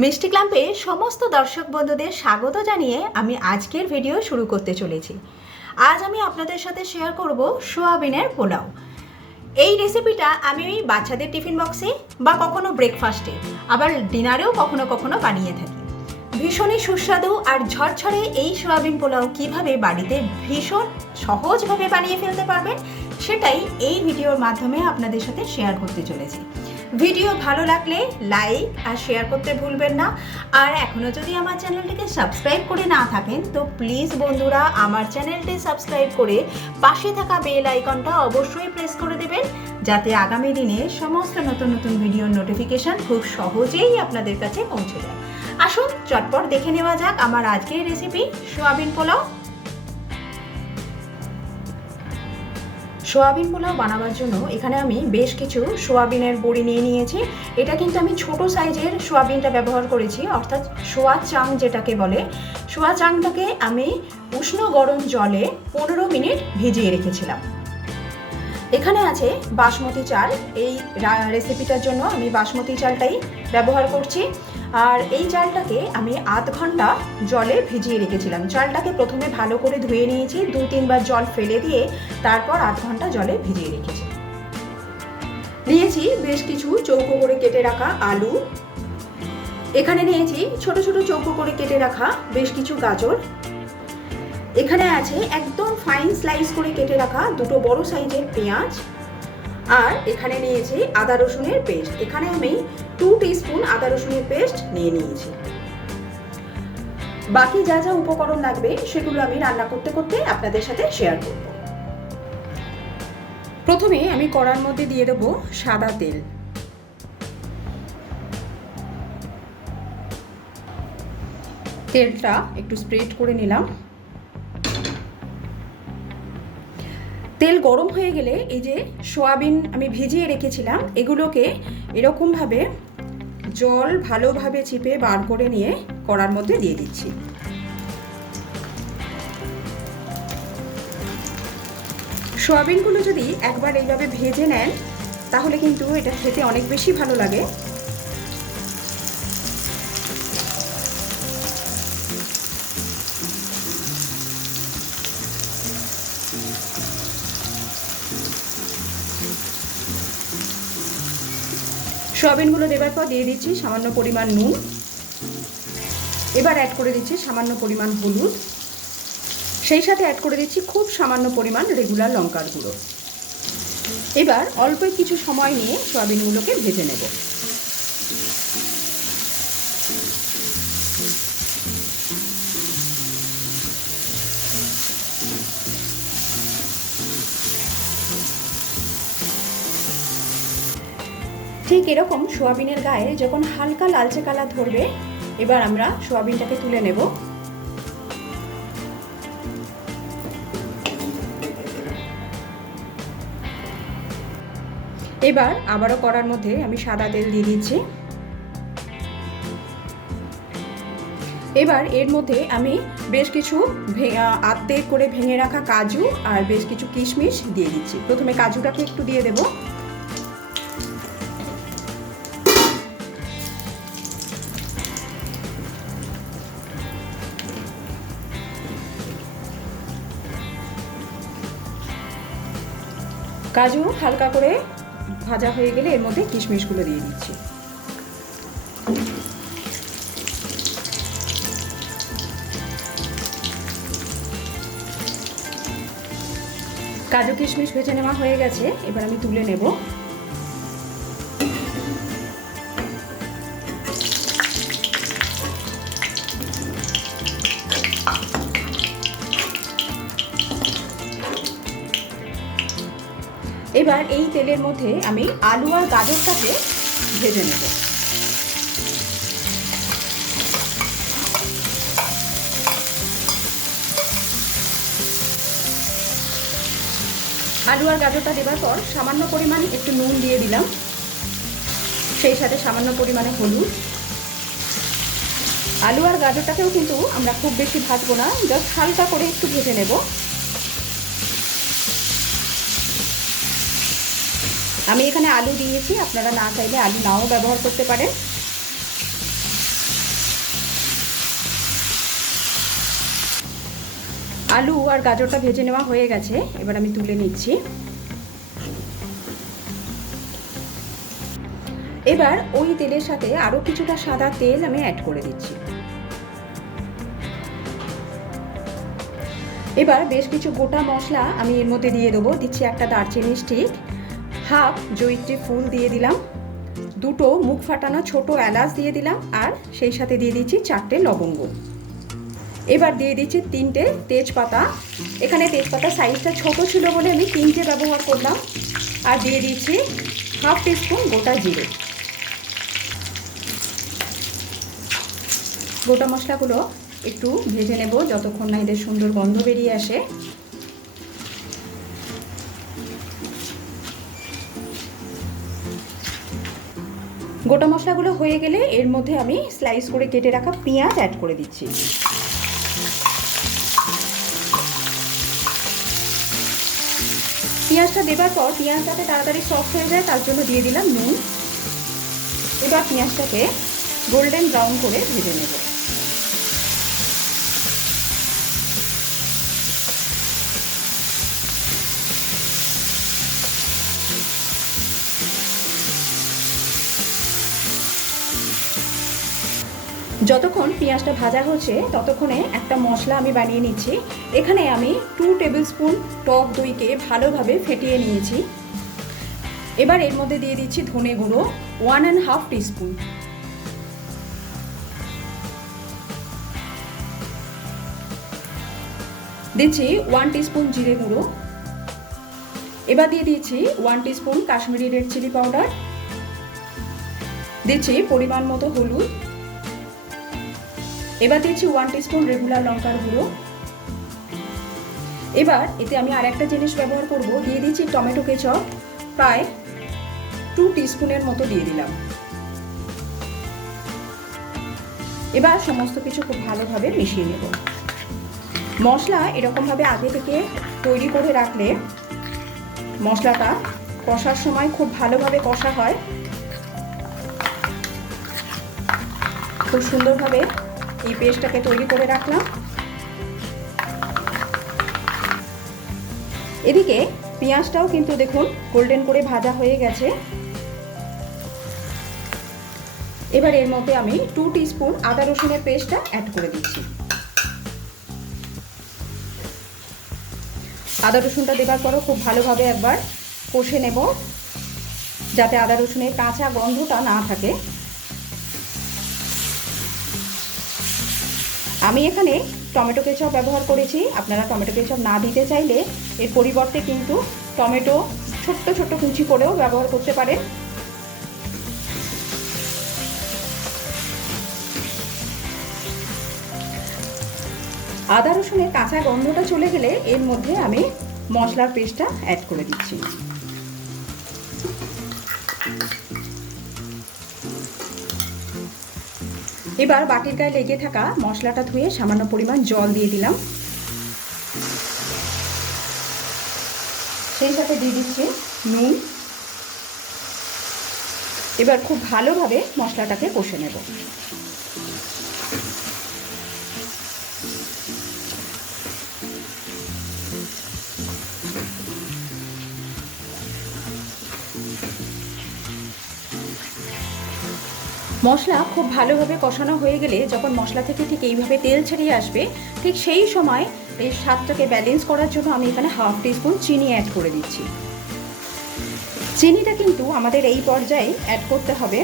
মিষ্টি ক্লাম্পে সমস্ত দর্শক বন্ধুদের স্বাগত জানিয়ে আমি আজকের ভিডিও শুরু করতে চলেছি। আজ আমি আপনাদের সাথে শেয়ার করব সোয়াবিনের পোলাও। এই রেসিপিটা আমি বাচ্চাদের টিফিন বক্সে বা কখনো ব্রেকফাস্টে আবার ডিনারেও কখনো কখনো বানিয়ে থাকি। ভীষণই সুস্বাদু আর ঝরঝরে এই সোয়াবিন পোলাও কিভাবে বাড়িতে ভীষণ সহজভাবে বানিয়ে ফেলতে পারবেন সেটাই এই ভিডিওর মাধ্যমে আপনাদের সাথে শেয়ার করতে চলেছি। ভিডিও ভালো লাগলে লাইক আর শেয়ার করতে ভুলবেন না। আর এখনও যদি আমার চ্যানেলটিকে সাবস্ক্রাইব করে না থাকেন তো প্লিজ বন্ধুরা আমার চ্যানেলটি সাবস্ক্রাইব করে পাশে থাকা বেল আইকনটা অবশ্যই প্রেস করে দেবেন, যাতে আগামী দিনে সমস্ত নতুন নতুন ভিডিওর নোটিফিকেশান খুব সহজেই আপনাদের কাছে পৌঁছে যায়। আসুন চটপট দেখে নেওয়া যাক আমার আজকের recipe soybean pulao. Soybean pulao বানাবার জন্য এখানে আমি বেশ কিছু সোয়াবিনের বড়ি নিয়ে নিয়েছি। এটা কিন্তু আমি ছোট সাইজের সোয়াবিনটা ব্যবহার করেছি, অর্থাৎ সোয়া চাং যেটাকে বলে। সোয়া চাংটাকে আমি উষ্ণ গরম জলে 15 মিনিট ভিজিয়ে রেখেছিলাম। এখানে আছে বাসমতি চাল। এই রেসিপিটার জন্য আমি বাসমতি চালটাই ব্যবহার করছি। আর এই চালটাকে আমি আধ ঘন্টা জলে ভিজিয়ে রেখেছিলাম। চালটাকে প্রথমে ভালো করে ধুয়ে নিয়েছি, 2-3 বার জল ফেলে দিয়ে তারপর আধ ঘন্টা জলে ভিজিয়ে রেখেছি। নিয়েছি বেশ কিছু চৌকো করে কেটে রাখা আলু। এখানে নিয়েছি ছোট ছোট চৌকো করে কেটে রাখা বেশ কিছু গাজর। এখানে আছে একদম ফাইন স্লাইস করে কেটে রাখা দুটো বড় সাইজের পেঁয়াজ। আর এখানে নিয়েছি আদা রসুনের পেস্ট। এখানে আমি 2 টিস্পুন আদা রসুনের পেস্ট নিয়ে নিয়েছি। বাকি যা যা উপকরণ লাগবে সেগুলো আমি রান্না করতে করতে আপনাদের সাথে শেয়ার করব। প্রথমে আমি কড়ার মধ্যে দিয়ে দেবো সাদা তেল। তেলটা একটু স্প্রেড করে নিলাম। তেল গরম হয়ে গেলে এই যে সোয়াবিন আমি ভিজিয়ে রেখেছিলাম এগুলোকে এরকমভাবে জল ভালোভাবে চিপে বার করে নিয়ে কড়ার মধ্যে দিয়ে দিচ্ছি। সোয়াবিনগুলো যদি একবার এইভাবে ভেজে নেন তাহলে কিন্তু এটা খেতে অনেক বেশি ভালো লাগে। সোয়াবিনগুলো দেবার পর দিয়ে দিচ্ছি সামান্য পরিমাণ নুন। এবার অ্যাড করে দিচ্ছি সামান্য পরিমাণ হলুদ। সেই সাথে অ্যাড করে দিচ্ছি খুব সামান্য পরিমাণ রেগুলার লঙ্কার গুঁড়ো। এবার অল্প কিছু সময় নিয়ে সোয়াবিনগুলোকে ভেজে নেব। ঠিক এরকম সোয়াবিনের গায়ে যখন হালকা লালচে কালার ধরবে এবার আমরা সোয়াবিনটাকে তুলে নেব। এবার আবারও কড়ার মধ্যে আমি সাদা তেল দিয়ে দিচ্ছি। এবার এর মধ্যে আমি বেশ কিছু আধে করে ভেঙে রাখা কাজু আর বেশ কিছু কিশমিশ দিয়ে দিচ্ছি। প্রথমে কাজুটাকে একটু দিয়ে দেব। কাজু হালকা করে ভাজা হয়ে গেলে এর মধ্যে কিশমিশগুলো দিয়ে দিচ্ছি। কাজু কিশমিশ ভেজে নেওয়া হয়ে গেছে, এবার আমি তুলে নেব। এবার এই তেলের মধ্যে আমি আলু আর গাজরটাকে ভেজে নেব। আলু আর গাজরটা দেবার পর সামান্য পরিমাণ একটু নুন দিয়ে দিলাম, সেই সাথে সামান্য পরিমাণে হলুদ। আলু আর গাজরটাকেও কিন্তু আমরা খুব বেশি ভাজবো না, জাস্ট হালকা করে একটু ভেজে নেব। আমি এখানে আলু দিয়েছি, আপনারা না চাইলে আলু নাও ব্যবহার করতে পারেন। আলু আর গাজরটা ভেজে নেওয়া হয়ে গেছে, এবার আমি তুলে নিচ্ছি। এবার ওই তেলের সাথে আরও কিছুটা সাদা তেল আমি অ্যাড করে দিচ্ছি। এবার বেশ কিছু গোটা মশলা আমি এর মধ্যে দিয়ে দেবো। দিচ্ছি একটা দারচিনি স্টিক, হাফ জয়িত্রী ফুল দিয়ে দিলাম, দুটো মুখ ফাটানো ছোট এলাচ দিয়ে দিলাম, আর সেই সাথে দিয়ে দিচ্ছি 4টে লবঙ্গ। এবার দিয়ে দিচ্ছি 3টে তেজপাতা। এখানে তেজপাতা সাইজটা ছোট ছিল বলে আমি 3টে ব্যবহার করলাম। আর দিয়ে দিচ্ছি হাফ টিস্পুন গোটা জিরে। গোটা মশলাগুলো একটু ভেজে নেব যতক্ষণ না এদের সুন্দর গন্ধ বেরিয়ে আসে। গোটা মশলাগুলো হয়ে গেলে এর মধ্যে আমি স্লাইস করে কেটে রাখা পেঁয়াজ অ্যাড করে দিচ্ছি। পেঁয়াজটা দেবার পর পেঁয়াজ যাতে তাড়াতাড়ি সফট হয়ে যায় তার জন্য দিয়ে দিলাম নুন। এবার পেঁয়াজটাকে গোল্ডেন ব্রাউন করে ভেজে নেব। যতক্ষণ পেঁয়াজটা ভাজা হচ্ছে ততক্ষণে একটা মশলা আমি বানিয়ে নিচ্ছি। এখানে আমি 2 টেবিল স্পুন টক দইকে ভালোভাবে ফেটিয়ে নিয়েছি। এবার এর মধ্যে দিয়ে দিচ্ছি ধনে গুঁড়ো 1.5 টিস্পুন, দিচ্ছি 1 টিস্পুন জিরে গুঁড়ো। এবার দিয়ে দিচ্ছি 1 teaspoon Kashmiri red chilli powder, দিচ্ছি পরিমাণ মতো হলুদ। এবার দিচ্ছি 1 টিস্পুন রেগুলার লঙ্কার গুঁড়ো। এবার এতে আমি আর একটা জিনিস ব্যবহার করব, দিয়ে দিচ্ছি টমেটো কেচাপ, প্রায় 2 টিস্পুনের মতো দিয়ে দিলাম। এবার সমস্ত কিছু খুব ভালোভাবে মিশিয়ে নেব। মশলা এরকমভাবে আগে থেকে তৈরি করে রাখলে মশলাটা কষার সময় খুব ভালোভাবে কষা হয়। খুব সুন্দরভাবে এই পেস্টটাকে তৈরি করে রাখলাম। এদিকে পেঁয়াজটাও কিন্তু দেখুন গোল্ডেন করে ভাজা হয়ে গেছে। এবার এর মধ্যে আমি 2 টিস্পুন আদা রসুনের পেস্টটা অ্যাড করে দিচ্ছি। আদা রসুনটা দেবার পরও খুব ভালোভাবে একবার কষে নেব যাতে আদা রসুনের কাঁচা গন্ধটা না থাকে। আমি এখানে টমেটো কেচাপ ব্যবহার করেছি, আপনারা টমেটো কেচাপ না দিতে চাইলে এর পরিবর্তে কিন্তু টমেটো ছোট্ট ছোট্ট কুচি করেও ব্যবহার করতে পারেন। আদা রসুনের কাঁচা গন্ধটা চলে গেলে এর মধ্যে আমি মশলার পেস্টটা অ্যাড করে দিচ্ছি। এবার বাটির গায়ে লেগে থাকা মশলাটা ধুয়ে সামান্য পরিমাণ জল দিয়ে দিলাম, সেই সাথে দিয়ে দিচ্ছি নুন। এবার খুব ভালোভাবে মশলাটাকে কষে নেব। মশলা খুব ভালোভাবে কষানো হয়ে গেলে যখন মশলা থেকে ঠিক এইভাবে তেল ছাড়িয়ে আসবে, ঠিক সেই সময় এই স্বাদটাকে ব্যালেন্স করার জন্য আমি এখানে হাফ টিস্পুন চিনি অ্যাড করে দিচ্ছি। চিনিটা কিন্তু আমাদের এই পর্যায়ে অ্যাড করতে হবে।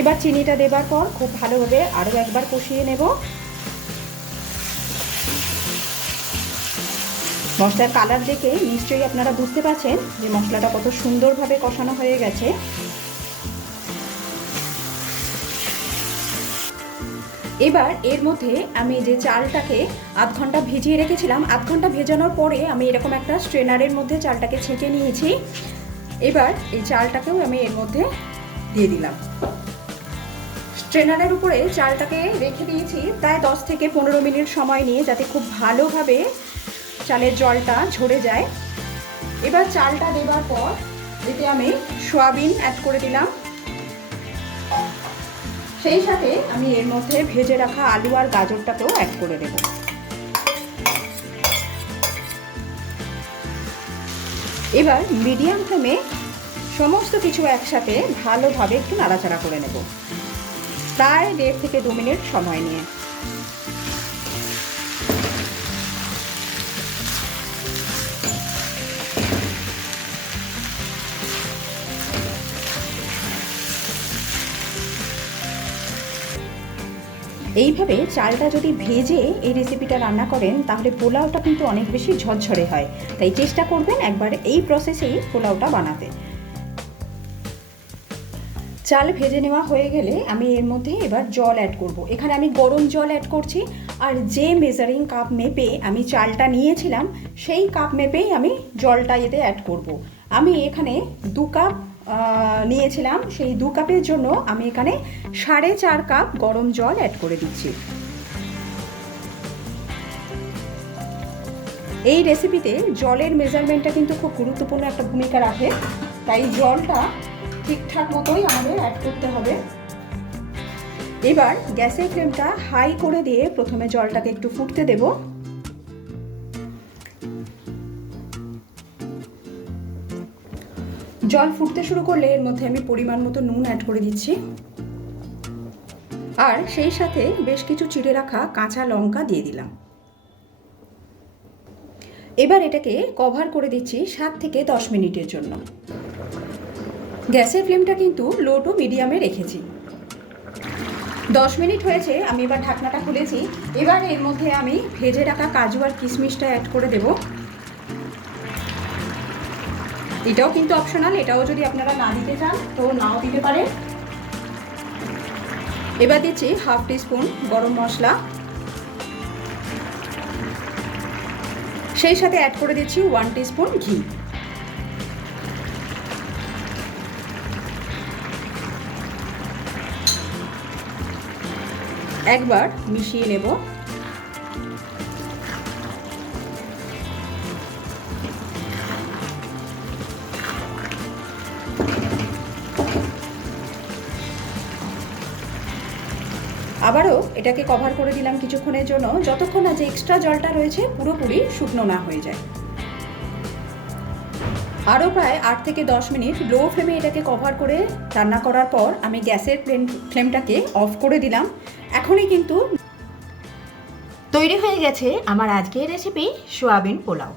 এবার চিনিটা দেবার পর খুব ভালোভাবে আরও একবার কষিয়ে নেব। মশলার কালার দেখে নিশ্চয়ই আপনারা বুঝতে পারছেন যে মশলাটা কত সুন্দরভাবে কষানো হয়ে গেছে। এবার এর মধ্যে আমি যে চালটাকে আধ ঘন্টা ভিজিয়ে রেখেছিলাম, আধ ঘন্টা ভেজানোর পরে আমি এরকম একটা স্ট্রেনারের মধ্যে চালটাকে ছেঁকে নিয়েছি। এবার এই চালটাকেও আমি এর মধ্যে দিয়ে দিলাম। স্ট্রেনারের উপরে চালটাকে রেখে দিয়েছি প্রায় 10 থেকে 15 মিনিট সময় নিয়ে, যাতে খুব ভালোভাবে চালের জলটা ঝরে যায়। এবার চালটা দেবার পর এতে আমি সয়াবিন অ্যাড করে দিলাম, সেই সাথে আমি এর মধ্যে ভেজে রাখা আলু আর গাজরটাকেও অ্যাড করে দেব। এবার মিডিয়াম ফ্লেমে সমস্ত কিছু একসাথে ভালোভাবে একটু নাড়াচাড়া করে নেব, প্রায় 1.5 থেকে 2 মিনিট সময় নিয়ে। এইভাবে চালটা যদি ভেজে এই রেসিপিটা রান্না করেন তাহলে পোলাওটা কিন্তু অনেক বেশি ঝরঝরে হয়, তাই চেষ্টা করবেন একবার এই প্রসেসেই পোলাওটা বানাতে। চাল ভেজে নেওয়া হয়ে গেলে আমি এর মধ্যে এবার জল অ্যাড করব। এখানে আমি গরম জল অ্যাড করছি, আর যে মেজারিং কাপ মেপে আমি চালটা নিয়েছিলাম সেই কাপ মেপেই আমি জলটা এতে অ্যাড করব। আমি এখানে 2 কাপ নিয়েছিলাম, সেই 2 কাপের জন্য আমি এখানে 4.5 কাপ গরম জল অ্যাড করে দিচ্ছি। এই রেসিপিতে জলের মেজারমেন্টটা কিন্তু খুব গুরুত্বপূর্ণ একটা ভূমিকা রাখে, তাই জলটা ঠিকঠাক মতোই আমাদের অ্যাড করতে হবে। এবার গ্যাসের ফ্লেমটা হাই করে দিয়ে প্রথমে জলটাকে একটু ফুটতে দেব। জল ফুটতে শুরু করলে এর মধ্যে আমি পরিমাণ মতো নুন অ্যাড করে দিচ্ছি, আর সেই সাথে বেশ কিছু চিড়ে রাখা কাঁচা লঙ্কা দিয়ে দিলাম। এবার এটাকে কভার করে দিচ্ছি 7 থেকে 10 মিনিটের জন্য। গ্যাসের ফ্লেমটা কিন্তু লো টু মিডিয়ামে রেখেছি। 10 মিনিট হয়েছে, আমি এবার ঢাকনাটা খুলেছি। এবার এর মধ্যে আমি ভেজে রাখা কাজু আর কিশমিশটা অ্যাড করে দেব। এটাও কিন্তু অপশনাল, এটাও যদি আপনারা না দিতে চান তো নাও দিতে পারেন। এবার দিচ্ছি 1/2 টিস্পুন গরম মশলা, সেই সাথে অ্যাড করে দিচ্ছি 1 টিস্পুন ঘি। একবার মিশিয়ে নেব। আবারও এটাকে কভার করে দিলাম কিছুক্ষণের জন্য, যতক্ষণ না যে এক্সট্রা জলটা রয়েছে পুরোপুরি শুকনো না হয়ে যায়। আরও প্রায় 8 থেকে 10 মিনিট লো ফ্লেমে এটাকে কভার করে রান্না করার পর আমি গ্যাসের ফ্লেমটাকে অফ করে দিলাম। এখনই কিন্তু তৈরি হয়ে গেছে আমার আজকের রেসিপি সোয়াবিন পোলাও।